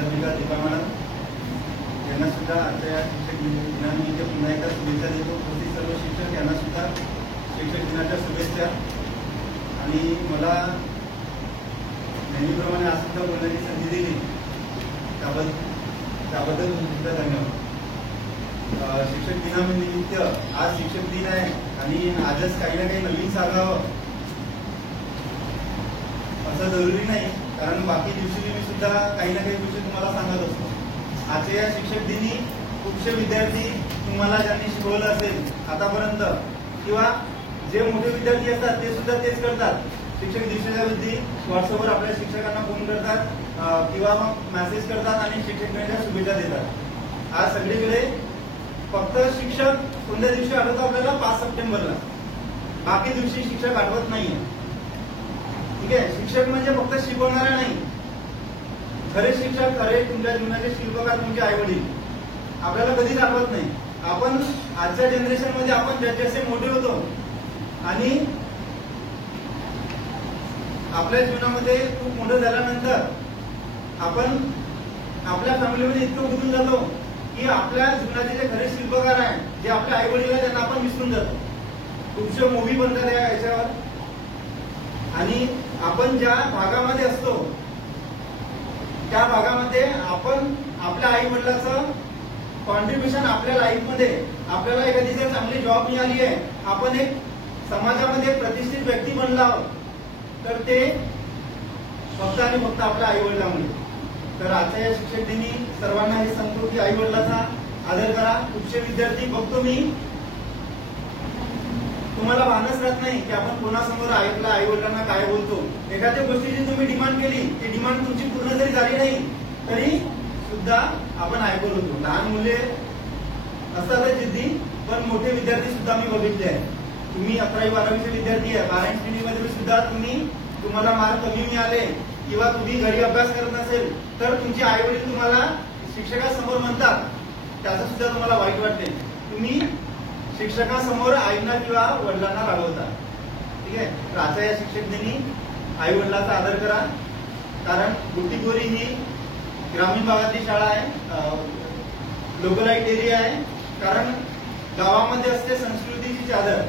मुख्याध्यापिका दीपा मॅडम यांना सुद्धा आजच्या या शिक्षक दिनानिमित्त पुन्हा एकदा शुभेच्छा देतो. तसेच सर्व शिक्षक यांना सुद्धा शिक्षक दिनाच्या शुभेच्छा. आणि मला नेहमीप्रमाणे आज सुद्धा बोलण्याची संधी दिली त्याबद्दल सुद्धा धन्यवाद. शिक्षक दिनानिमित्त आज शिक्षक दिन आहे आणि आजच काही ना काही नवीन सांगावं असं जरुरी नाही, कारण बाकी दिवशी मी सुद्धा काही ना काही गोष्टी तुम्हाला सांगत असतो. आजच्या या शिक्षक दिनी खूपसे विद्यार्थी तुम्हाला ज्यांनी शिकवलं असेल आतापर्यंत किंवा जे मोठे विद्यार्थी असतात ते सुद्धा तेच करतात. शिक्षक दिवसाच्या दिवशी व्हॉट्सअपवर आपल्या शिक्षकांना फोन करतात किंवा मग मेसेज करतात आणि शिक्षक दिनाच्या शुभेच्छा देतात. आज सगळीकडे फक्त शिक्षक कोणत्या दिवशी आठवतो आपल्याला 5 सप्टेंबरला, बाकी दिवशी शिक्षक आठवत नाहीये. ठीक आहे, शिक्षक म्हणजे फक्त शिकवणारा नाही, खरे शिक्षक खरे तुमच्या जीवनाचे शिल्पकार तुमचे आई वडील आपल्याला कधीच आठवत नाही. आपण आजच्या जनरेशन मध्ये आपण जसे मोठे होतो आणि आपल्या जीवनामध्ये खूप मोठं झाल्यानंतर आपण आपल्या फॅमिलीमध्ये इतकं गुंतून जातो की आपल्या जीवनाचे जे खरे शिल्पकार आहे, जे आपले आई वडील आहे, त्यांना आपण विसरून जातो. खूपशे मूवी बनतात याच्यावर. आणि आपण ज्या भागामध्ये असतो त्या भागामध्ये आपण आपल्या आई वडिलांचं कॉन्ट्रीब्युशन आपल्या लाईफमध्ये, आपल्याला एखादी जर चांगली जॉब मिळाली आहे, आपण एक समाजामध्ये प्रतिष्ठित व्यक्ती बनला आहोत, तर ते फक्त आणि फक्त आपल्या आई वडिलांमुळे. तर आजच्या या शिक्षक दिनी सर्वांना हे सांगतो की आई वडिलांचा आदर करा. खूपशे विद्यार्थी बघतो मी, तुम्हाला भानच राहत नाही की आपण कोणासमोर आपल्या आई वडिलांना काय बोलतो. एखाद्या गोष्टीची तुम्ही डिमांड केली, ती डिमांड तुमची पूर्ण जरी झाली नाही तरी सुद्धा आपण ऐकत होतो. लहान मुले असतातच जिद्दी, पण मोठे विद्यार्थी सुद्धा मी बघितले आहे. तुम्ही 11वी 12वीचे विद्यार्थी आहे, 12वी श्रेणीमध्ये सुद्धा तुम्हाला मार्क कमी मिळाले किंवा तुम्ही घरी अभ्यास करत नसेल तर तुमचे आई वडील तुम्हाला शिक्षकासमोर म्हणतात, त्याचं सुद्धा तुम्हाला वाईट वाटते. तुम्ही शिक्षकांसमोर आईना किंवा वडिलांना रागवता. ठीक आहे, तर आजच्या या शिक्षक दिनी आई वडिलांचा आदर करा. कारण बुट्टीकोरी ही ग्रामीण भागातली शाळा आहे, लोकलाइट एरिया आहे. कारण गावामध्ये असते संस्कृतीची चादर,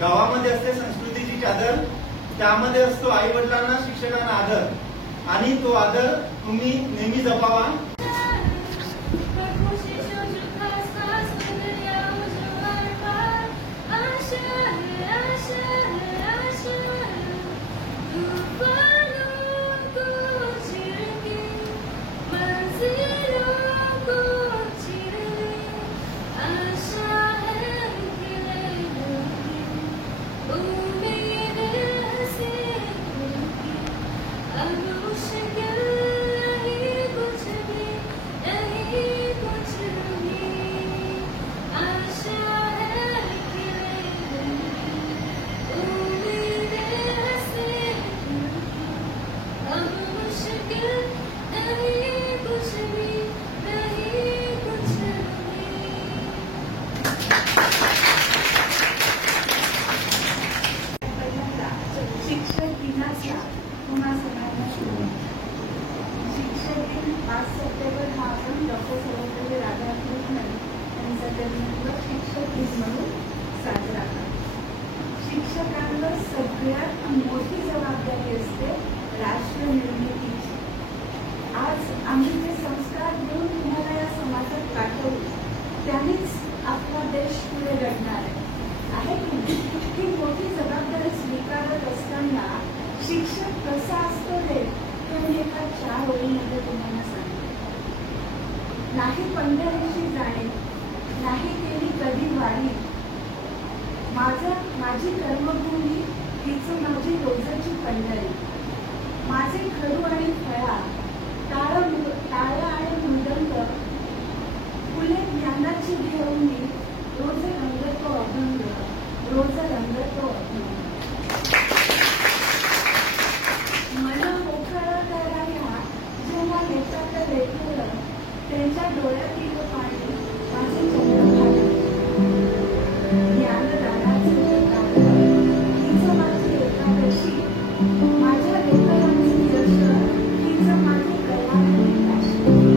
गावामध्ये असते संस्कृतीची चादर, त्यामध्ये असतो आई वडिलांना शिक्षकांना आदर, आणि तो आदर तुम्ही नेहमी जपावा. शिक्षकांवर सगळ्यात मोठी जबाबदारी असते राष्ट्र निर्मितीची. आज आम्ही जे संस्कार देऊन तुम्हाला या समाजात पाठवू, त्यानेच आपला देश पुढे घडणार आहे की नाही? ही मोठी जबाबदारी स्वीकारत असताना शिक्षक कसा असतो हे मी एका 4 ओळीमध्ये तुम्हाला सांगते. नाही पंढरीची जाणे, नाही केली कधी वारी, माझी कर्मभूमी हीच माझी रोजची पंढरी. माझे खडू आणि फळा, टाळ आणि मृदंग, फुले ज्ञानाची घेऊन मी रोज रंगतो अभंग, रोज रंगतो अभंग. मन मोकळं करायला जेव्हा येतात लेकरं, त्यांच्या डोळ्यातील पाणी माझे चंद्रभागा. ज्ञानदानाचं हीच माझी एकादशी, माझ्या लेकरांची यश हीच माझी कल्याण.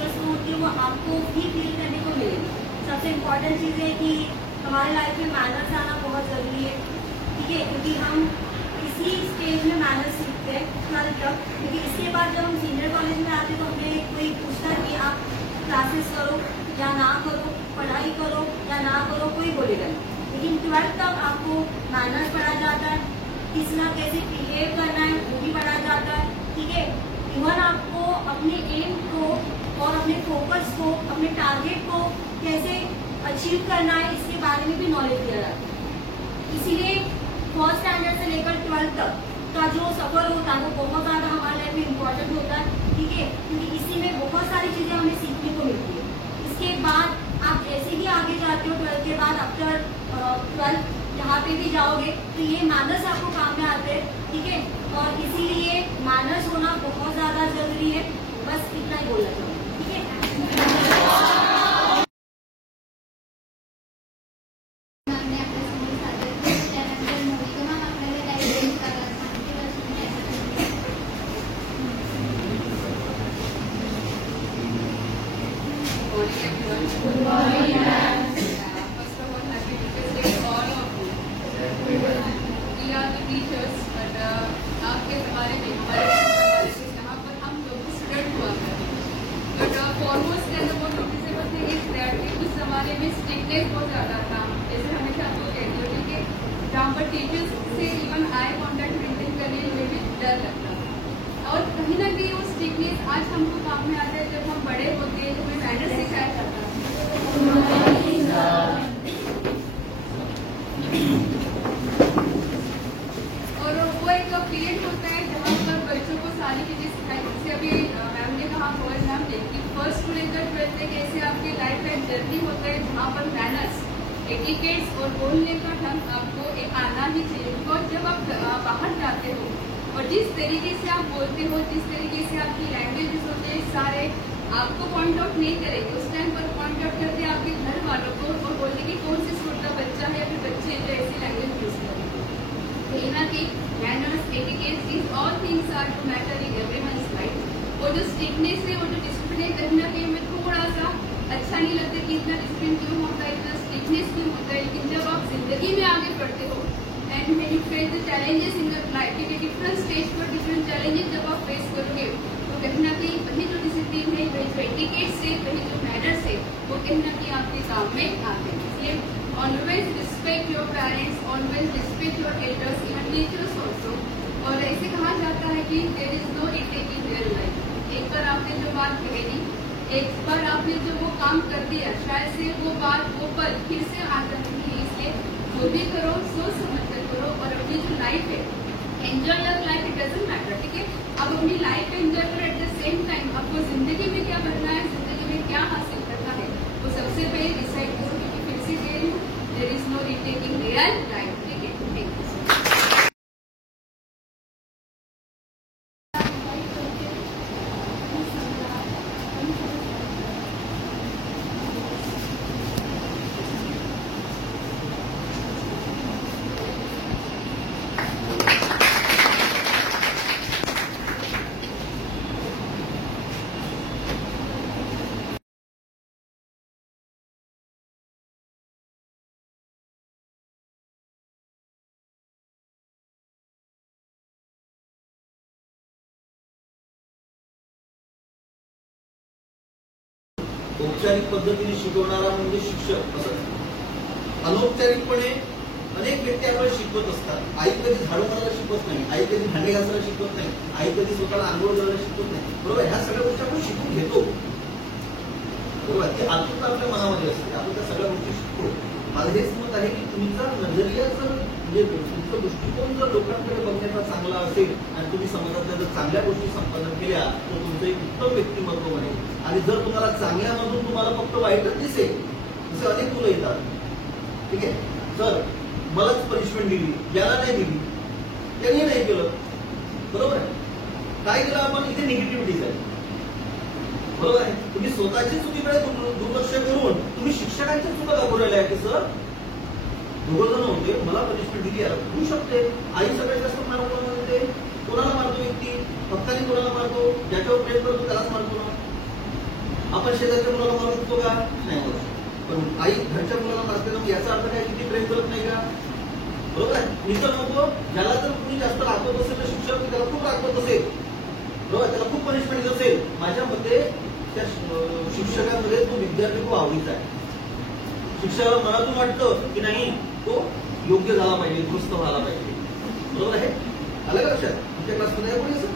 टीचर्स को होती है वो आपको भी फील करने को मिलेगी। सबसे इम्पोर्टेंट चीज़ है कि हमारे लाइफ में मैनर्स आना बहुत ज़रूरी है, ठीक है, क्योंकि हम इसी स्टेज में मैनर्स सीखते हैं 12th तक। क्योंकि इसके बाद जब हम सीनियर कॉलेज में आते हैं तो हमें कोई पूछता है कि आप क्लासेस करो या ना करो, पढ़ाई करो या ना करो, कोई बोलेगा नहीं। लेकिन 12th तक आपको मैनर्स पढ़ा जाता है, किस ना कैसे बिहेव करना है वो भी पढ़ा जाता है, ठीक है। इवन आपको अपने एम को और अपने फोकस को, अपने टारगेट को कैसे अचीव करना है इसके बारे में भी नॉलेज दिया जाता है। इसीलिए फर्स्ट स्टैंडर्ड से लेकर 12th तक का जो सफर होता है वो बहुत ज्यादा हमारे लाइफ में इम्पोर्टेंट होता है, ठीक है, क्योंकि इसी में बहुत सारी चीजें हमें सीखने को मिलती है। इसके बाद आप जैसे ही आगे जाते हो 12th के बाद, आफ्टर 12th जहाँ पे भी जाओगे तो ये मैनर्स आपको काम में आते हैं, ठीक है। और इसीलिए मैनर्स होना बहुत ज्यादा जरूरी है। बस इतना ही बोलना चाहूँगी, ठीक है। Good morning, ma'am. First of all, happy Teachers Day to all of you. We are the teachers, but आपके ज़माने में हमारे यहाँ पर हम लोग स्टूडेंट हुआ करते हैं। But foremost and the most noticeable thing is that उस ज़माने में स्ट्रिक्टनेस बहुत ज़्यादा था। जैसे हमेशा आपको कहती हूँ कि जहाँ पर टीचर्स से इवन आई कॉन्टैक्ट मेंटेन करने में भी डर लगता था। और कहीं ना कहीं वो स्ट्रिक्टनेस आज हमको काम में आता है जब हम बड़े होते हैं, हमें मैनर्स सिखाया जाता है। और वो एक पीरियड होता है जहाँ पर बच्चों को सारी चीजें सिखाई। जैसे अभी मैम ने कहा फर्स्ट टू लेकर 12th तक ऐसे आपके लाइफ का जर्नी होता है जहाँ पर मैनर्स, एटिकेट्स और बोलने का ढंग आपको एक आना ही चाहिए। बिकॉज जब आप बाहर जाते हो और जिस तरीके से आप बोलते हो, जिस तरीके से आपकी लैंग्वेजेस होते हैं, सारे आपको पॉइंट आउट नहीं करेंगे। उस टाइम पर पॉइंट आउट करते हैं आपके घर वालों को और बोलने की कौन सी स्कूल का बच्चा है या फिर बच्चे जो ऐसी लैंग्वेज यूज करेंगे। कहीं ना कहीं manners, etiquettes, these all things are to matter in everyone's life. वो जो स्ट्रिक्टनेस है, वो जो डिसिप्लिन है, कहीं ना कहीं हमें थोड़ा सा अच्छा नहीं लगता कि इतना डिसिप्लिन क्यों होता है, इतना स्ट्रिक्टनेस क्यों होता है। लेकिन जब आप जिंदगी में आगे बढ़ते हो end when you face the challenges in your life, क्योंकि डिफरेंट स्टेज पर डिफरेंट चैलेंजेस जब आप फेस करोगे तो कहीं ना कहीं वही जो डिसिप्लिन है, वही जो एटिकेट्स है, वही जो मैनर्स है, वो कहीं ना कहीं आपके काम में आते हैं। इसलिए always respect your parents, always respect your elders, even teachers also. और ऐसे कहा जाता है कि there is no retake in real life. एक बार आपने जो बात कह दी, एक बार आपने जो वो काम कर दिया, शायद से वो बात, वो पल फिर से आता नहीं है। इसलिए जो भी करो सोच समझ कर करो और अपनी जो लाइफ है, enjoy your life, it doesn't matter, ठीक है। आप अपनी लाइफ एंजॉय करो, एट द सेम टाइम आपको जिंदगी में क्या बनना है, जिंदगी में क्या हासिल करना है, वो सबसे पहले डिसाइड करो। क्योंकि फिर से कह रही हूँ, there is no retaking real life, ठीक है। Thank you. औपचारिक पद्धतीने शिकवणारा म्हणजे शिक्षक असं, अनौपचारिकपणे अनेक व्यक्ती आपल्याला शिकवत असतात। आई कधी झाडू मारायला शिकवत नाही, आई कधी भांडे घासायला शिकवत नाही, आई कधी स्वतःला आंघोळ करायला शिकवत नाही, बरोबर। ह्या सगळ्या गोष्टी आपण शिकून घेतो, बरोबर। ती आतुरता आपल्या मनामध्ये असते, आपण त्या सगळ्या गोष्टी शिकतो। माझं हेच मत आहे की तुमचा नजरिया जर, म्हणजे तुमचा दृष्टिकोन जर लोकांकडे बघण्याचा चांगला असेल आणि तुम्ही समाजातल्या जर चांगल्या गोष्टी संपादन केल्या तर तुमचं एक उत्तम व्यक्तिमत्व बनेल। आणि जर तुम्हाला चांगल्यामधून तुम्हाला फक्त वाईटच दिसेल, जसे अनेक मुलं येतात, ठीक आहे, सर मलाच पनिशमेंट दिली, याला नाही दिली, त्यांनी नाही केलं, बरोबर आहे। काय केलं आपण, इथे निगेटिव्हिटीज आहे, बरोबर आहे। तुम्ही स्वतःची चुकीकडे दुर्लक्ष करून तुम्ही शिक्षकांच्या चुका दाखवलेल्या आहे की सर दोघं जण होते, मला पनिशमेंट दिली, होऊ शकते। आई सगळ्यात जास्त मार कोणाला देते, कोणाला मारतो व्यक्ती, हक्काने कोणाला मारतो, ज्याच्यावर प्रेम करतो त्यालाच मारतो ना, आपण शेजारच्या मुलाला मला म्हणतो का? नाही म्हणू शकत. पण आई घरच्या मुलाला मारते ना, मग याचा अर्थ काय किती प्रेम करत नाही का? बरोबर आहे. मी तर नको, ज्याला जर कुणी जास्त रागवत असेल तर शिक्षक त्याला खूप रागवत असेल, बरोबर, त्याला खूप पनिशमेंट देत असेल, माझ्या मते त्या शिक्षकांमध्ये तो विद्यार्थी खूप आवडीचा आहे. शिक्षकाला मनातून वाटतं की नाही तो योग्य झाला पाहिजे, दुरुस्त व्हायला पाहिजे. बरोबर आहे. आलं का लक्षात? तुमच्या क्लासमध्ये आहे कोणी असं?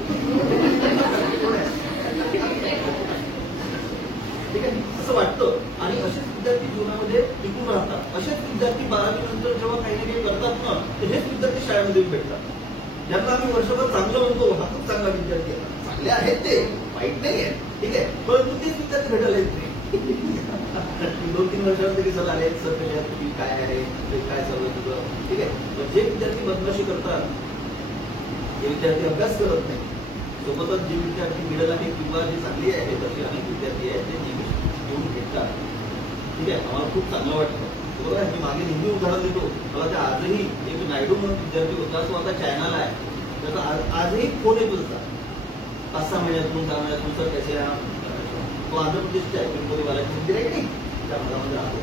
ठीक आहे, असं वाटतं. आणि असेच विद्यार्थी जीवनामध्ये टिकून राहतात. असेच विद्यार्थी 12वी नंतर जेव्हा काही ना काही करतात ना, तर हेच विद्यार्थी शाळेमध्ये भेटतात. ज्यांना आम्ही वर्षभर चांगलं म्हणतो, हा खूप चांगला विद्यार्थी आहे, चांगले आहेत ते, वाईट नाही आहे, ठीक आहे, परंतु तेच विद्यार्थी भेटायला येत नाही. 2-3 वर्षानंतर सर आले, सर कशा तुम्ही काय आहे, काय सवय तुझं, ठीक आहे. पण जे विद्यार्थी बदमाशी करतात, जे विद्यार्थी अभ्यास करत नाही, सोबतच जे विद्यार्थी मिळेल आहे किंवा जे चांगली आहे तसे अनेक विद्यार्थी आहेत ते नेहमी येऊन भेटतात. ठीक आहे, आम्हाला खूप चांगलं वाटतं. बरोबर आहे. मी मागे नेहमी उदाहरण देतो, मला त्या आजही एक नायडू म्हणून विद्यार्थी होता, तो आता चायनाला आहे, त्याचा आजही फोन येतो त्याचा 5-6 महिन्यातून 10 महिन्यातून, सर कसे आहे. तो आंध्र प्रदेशचा आहे, पिंपरीवाला डिरेक्ट नाही त्या भागामध्ये राहतो.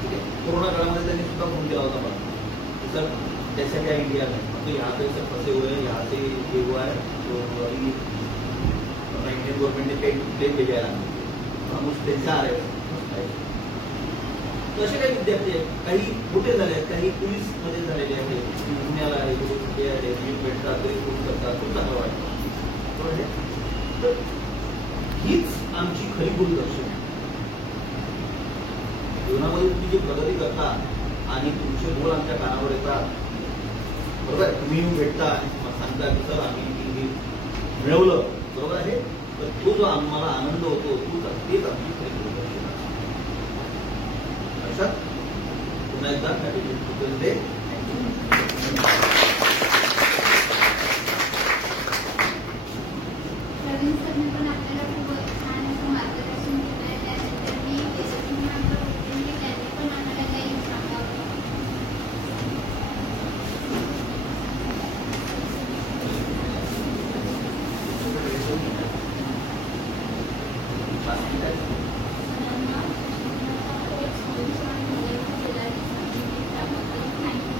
ठीक आहे. कोरोना काळामध्ये त्यांनी सुद्धा फोन केला होता मला, सर कैसे क्या इंडिया में, तो यहाँ पे सब फंसे हुए हैं, यहाँ से ये हुआ है, तो अभी इंडियन गवर्नमेंट ने प्लेन भेजा है, हम उस प्लेन से आ रहे हैं. तर असे काही विद्यार्थी आहेत, काही मोठे झाले आहेत, काही पोलीसमध्ये झालेले आहेत, पुण्याला आहे, कुठे आहे, भेटतात, तरी फोन करतात, खूप चांगलं वाटतं. बरोबर आहे. तर हीच आमची खरी गुरुदर्शन आहे. जीवनामध्ये तुम्ही जी प्रगती करता आणि तुमचे गोल आमच्या कानावर येतात, बरोबर, तुम्ही येऊन भेटता, मग सांगता की सर आम्ही मिळवलं, बरोबर आहे, तर तो जो आम्हाला आनंद होतो तेच आमची खरी गुरुदर्शन आहे. लक्षात. पुन्हा एकदा हॅपी टीचर्स डे. प्रवीण सरने पण आपल्याला खूप छान असं मार्गदर्शन केलंय. त्यानंतर मी यशस्वी मॅमवर होते, त्यांनी पण आम्हाला काही सांगावं. थँक्यू.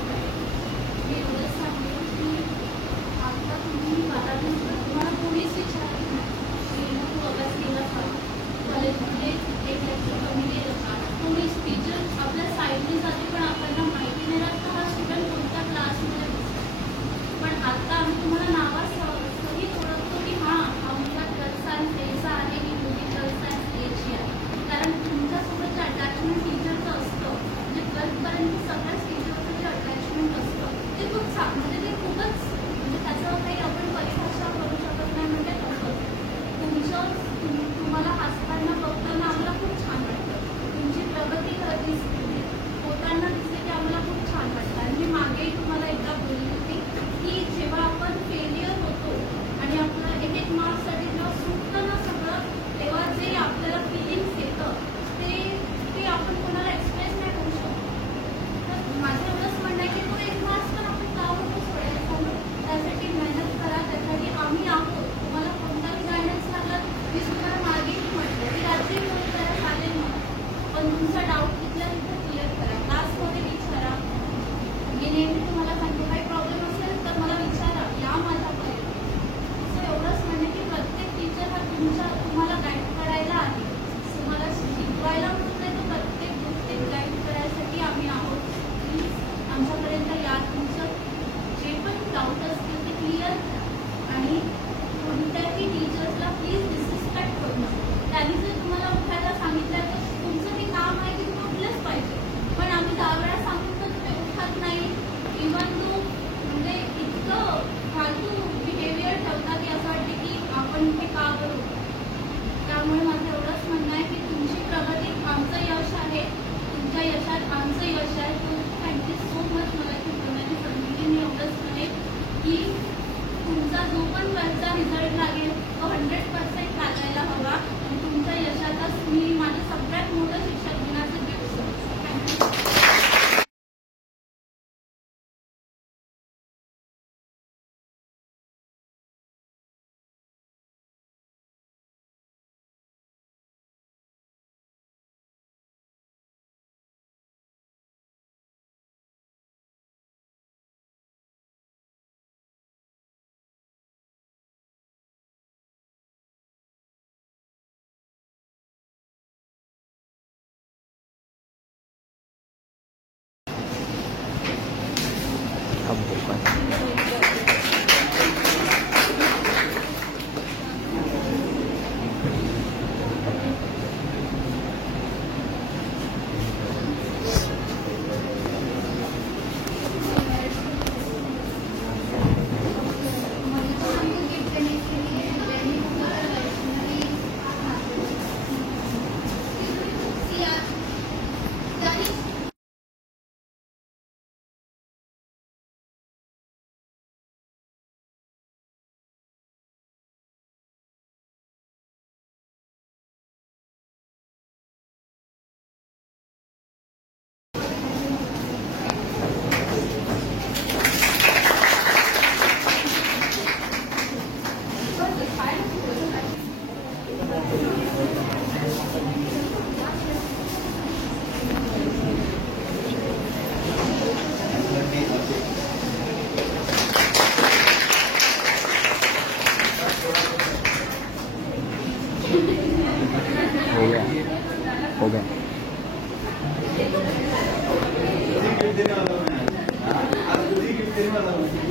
हो गया हो गया गिफ्ट देने वाला हूँ मैं आज खुद ही गिफ्ट देने वाला हूँ